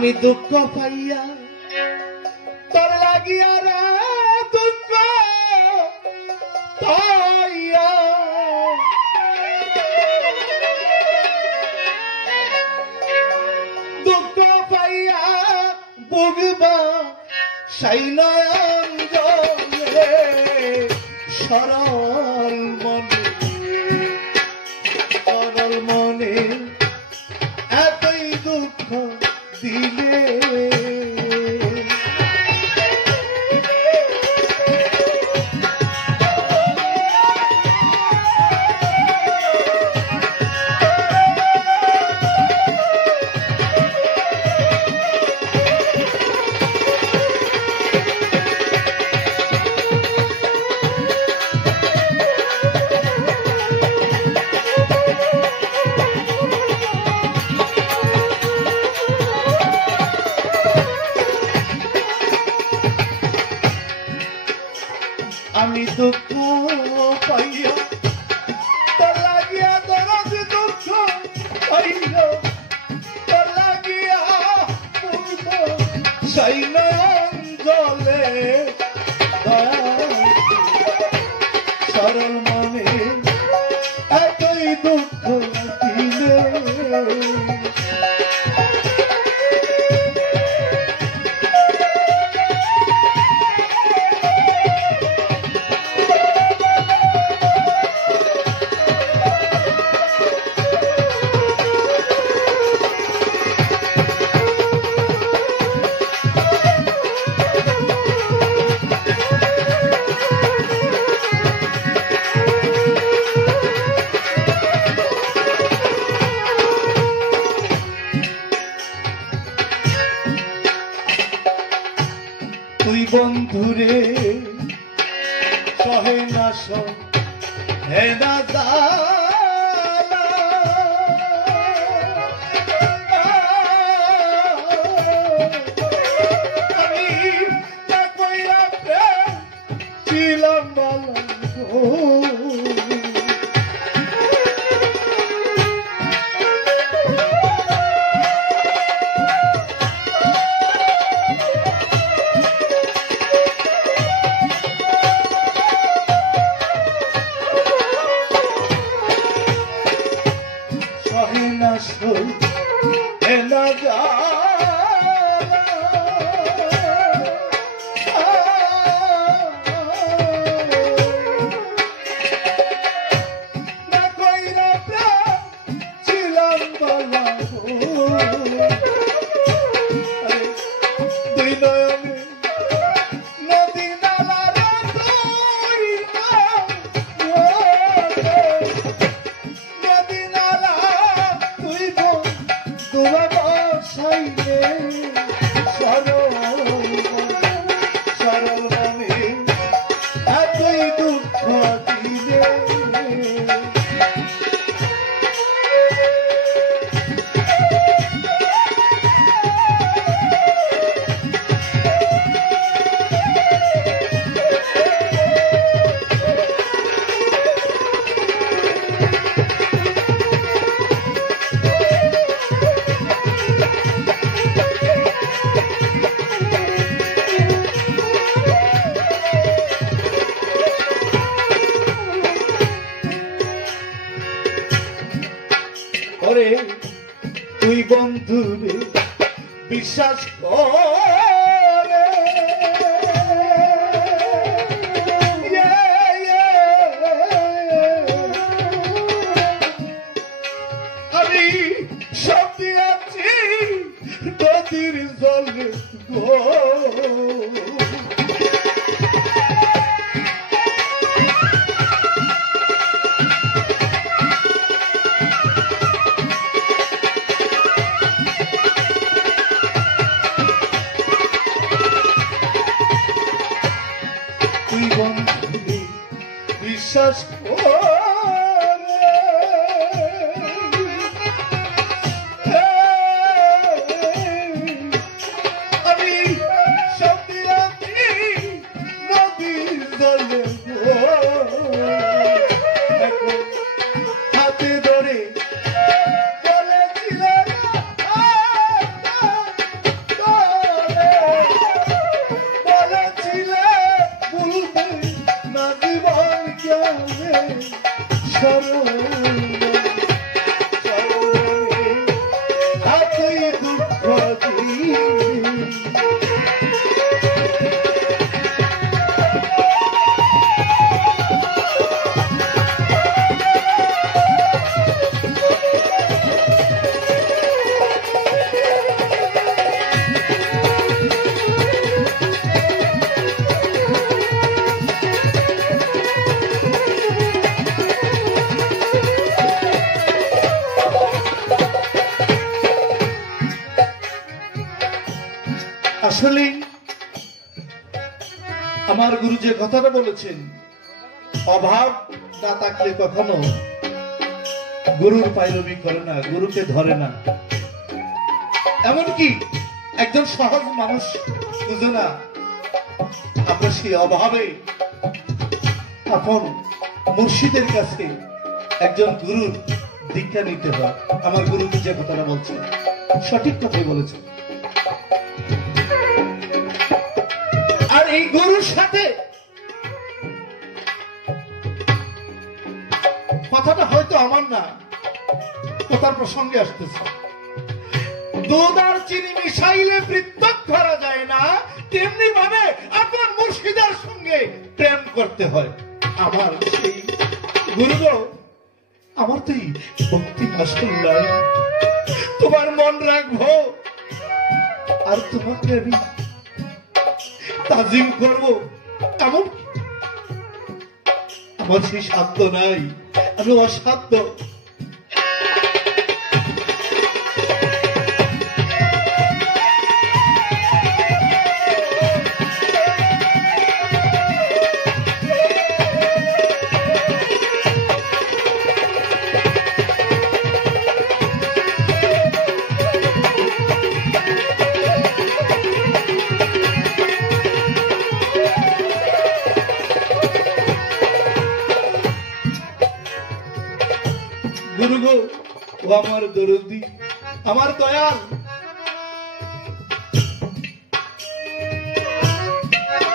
আমি দুঃখ পাইয়া তোর লাগিয়া রে দুঃখ পাইয়া দুঃখ পাইয়া বুগবা সাই নয়ন জলে সরল মনে এতই দুঃখ দিলে আমি দুঃখ পাইয়া তোর লাগিয়া দরদ দুঃখ পাইয়া তোর লাগিয়া সাই নয়ন জলে সরল মনে এতই দুঃখ দিলে তুই বন্ধুরে সহে না সহে না আমি কইরা প্রেম ছিলাম বালা ওরে তুই বন্ধুরে বিশ্বাস করে আমি সব দিয়েছি নদীর জলে গো বিশ্বাস আমি সব নদীর জলে হাতে ধরে বলেছিলেন আসলে আমার গুরু যে কথাটা বলেছেন, অভাব না থাকলে কখনো গুরুর পায়রবি করে না, গুরুকে ধরে না। এমনকি একজন সহজ মানুষ বুঝে না, আমরা সেই অভাবে আপন মুর্শিদের কাছে একজন গুরুর দীক্ষা নিতে হয়। আমার গুরু যে কথাটা বলছেন সঠিক কথাই বলেছেন। আর এই গুরুর সাথে কথাটা হয়তো আমার না, কথার প্রসঙ্গে আসতেছে, দুধ আর চিনি মিশাইলে পৃথক ধরা যায় না, তেমনি ভাবে আপনার মুর্শিদের সঙ্গে প্রেম করতে হয়। আমার সেই গুরুদেব, আমার তো ভক্তি মাশাআল্লাহ, তোমার মন রাখবো আর তোমাকে আমি তাজিম করবো, এমন আমার সেই সাধ্য নাই, আমি অসাধ্য। গুরু গো, ও আমার দরদি, আমার দয়াল,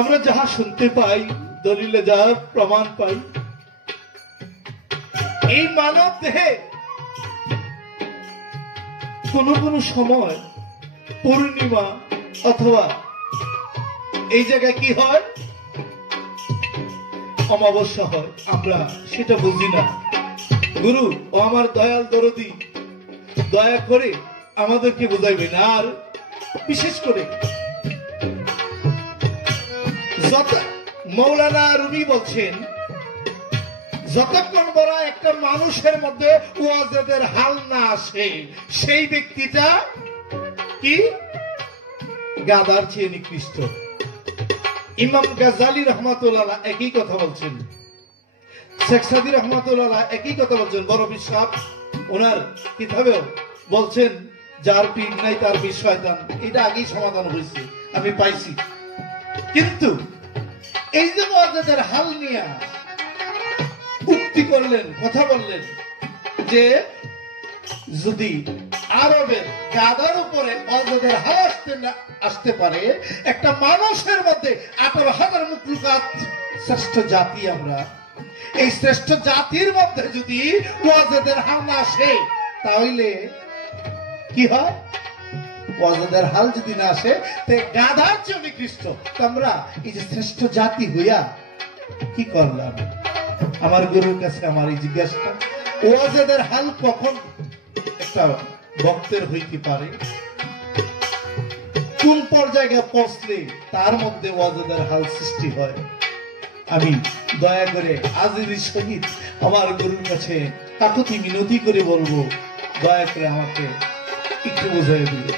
আমরা যাহা শুনতে পাই, দলিলে যা প্রমাণ পাই, এই মানব দেহে কোন কোন সময় পূর্ণিমা অথবা এই জায়গায় কি হয়, অমাবস্যা হয়, আমরা সেটা বুঝি না। গুরু ও আমার দয়াল দরদি, দয়া করে আমাদেরকে বোঝাইবেন। আর বিশেষ করে মৌলানা রুমি বলছেন, যতক্ষণ বড় একটা মানুষের মধ্যে ওয়াজেদের হাল না আসে, সেই ব্যক্তিটা কি গাদার চেয়ে নিকৃষ্ট। ইমাম গাজালি রহমাতুল্লাহ একই কথা বলছেন, শেখ সাদি রহমাতুল্লাহ একই কথা বলছেন, বড় বিশ্বাস ওনার কিতাবেও বলছেন, যার পীর নাই তার পীর শয়তান। এটা আগেই সমাধান হয়েছে, আমি পাইছি। কিন্তু এই যে ওয়াজেদের হাল নিয়ে উক্তি করলেন, কথা বললেন যে যদি আরবের গাদার উপরে ওয়াজেদের হাল আসতে পারে, একটা মানুষের মধ্যে 18,000 মুখলুকাত শ্রেষ্ঠ জাতি আমরা, এই শ্রেষ্ঠ জাতির মধ্যে যদি ওয়াজেদের হাল না আসে, তাহলে কি হয়? ওয়াজেদের হাল যদি না আসে, তে গাধার চেয়ে নিকৃষ্ট। আমরা এই যে শ্রেষ্ঠ জাতি হইয়া কি করলাম? আমার গুরুর কাছে আমার এই জিজ্ঞাসা, ওয়াজেদের হাল কখন একটা ভক্তের হইতে পারে? কোন পর্যায়ে পৌঁছলে তার মধ্যে ওয়াজেদের হাল সৃষ্টি হয়? আমি দয়া করে আজের সহিত আমার গুরুর কাছে কাকুতি মিনতি করে বলবো, দয়া করে আমাকে একটু বোঝাই দিল।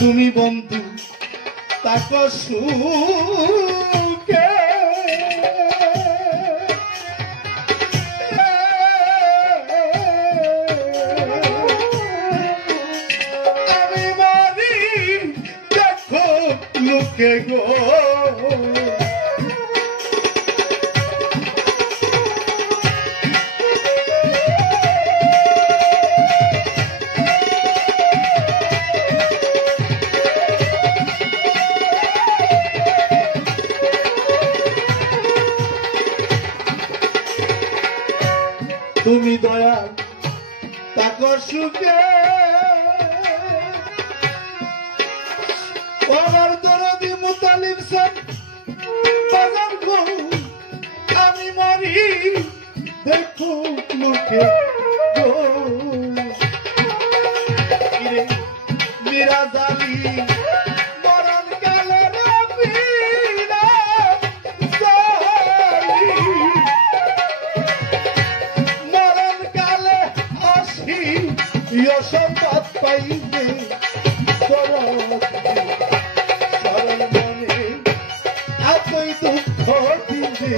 তুমি বন্ধু তাক সুখে, আমি মারি দেখো লোকে গো, তুমি দয়াল তাকো সুখে আমার দরদি মুতালিব সাহেব বাজার গো আমি মরি দেখো মুখে গো মিরাজ আলী মরণ কালে রবিরা মরণ কালে আসি সম্পদ পাইবে সরল মনে এতই দুঃখ দিবে